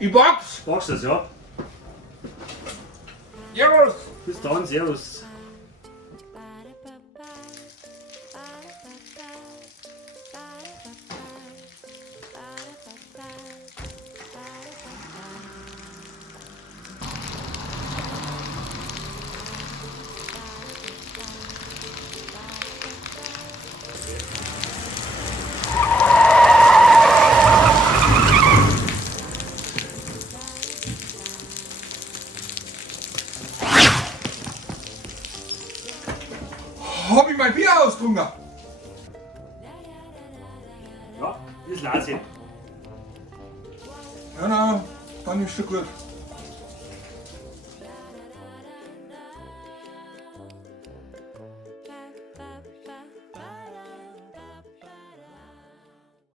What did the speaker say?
Ich box! Magst du das, ja? Servus! Bis dann, servus. Hab ich mein Bier ausgetrunken? Ja, ist leise. Ja, na, dann ist schon gut.